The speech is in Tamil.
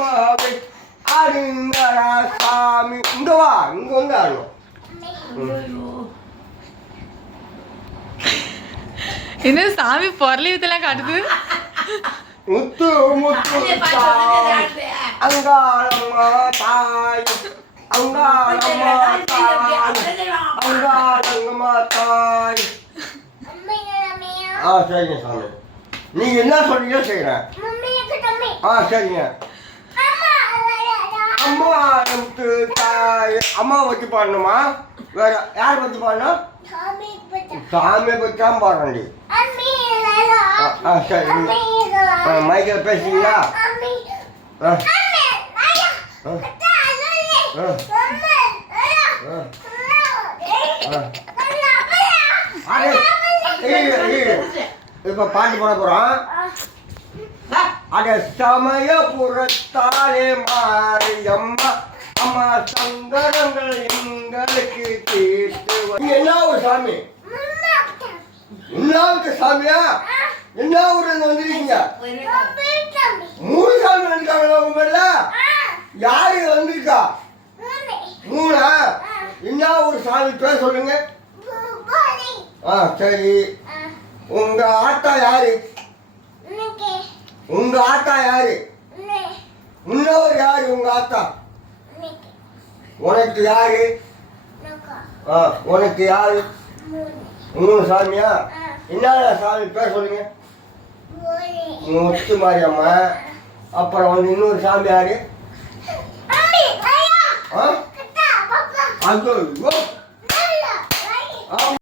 அம்மாவை ஆடுங்கடா சாமி. இங்க வா இங்க வந்து ஆடணும் என்ன சாமி பொருளை வித்தெல்லாம் காட்டுது? முத்து முத்து அங்காளம்மா தாய். அங்காளம்மா தாய். அங்காளம்மா தாய். ஆ சரிங்க சாமி. நீங்க என்ன சொல்றீங்க செய்யறேன் ஆ சரிங்க. அம்மாவை முத்து வச்சு பாடணுமா? வேற யார் பத்தி பாடணும்? சாமியை பத்தி தான் பாடுறேன்டி ஆ, சரி ஆ, மைக்கில் பேசுறீங்களா? ஆ ஆ அடே, இரு, இரு. இப்ப பாட்டு பாட போறோம். அட சமய புறத்தாலே மாரியம்மா அம்மா சங்கடங்கள் எங்களுக்கு தீர்த்து என்ன ஒரு சாமி? என்ன சாமியா? என்ன ஊர்ல வந்திருக்கீங்க? மூணு சாமி வந்திருக்காங்களா உங்க பேர்ல யாரு வந்திருக்கா? மூணா? என்ன ஒரு சாமி? பேர் சொல்லுங்க. ஆ சரி. உங்க ஆத்தா யாரு? உங்க ஆத்தா யாரு? முன்னவர் யாரு உங்க ஆத்தா? உனக்கு யாரு? ஆ உனக்கு யாரு? மூணு. சாமியா? என்ன சாமி பேர் சொல்லுங்க முத்து மாரியம்மா அப்புறம் வந்து இன்னொரு சாமி யாரு? ஆ? அது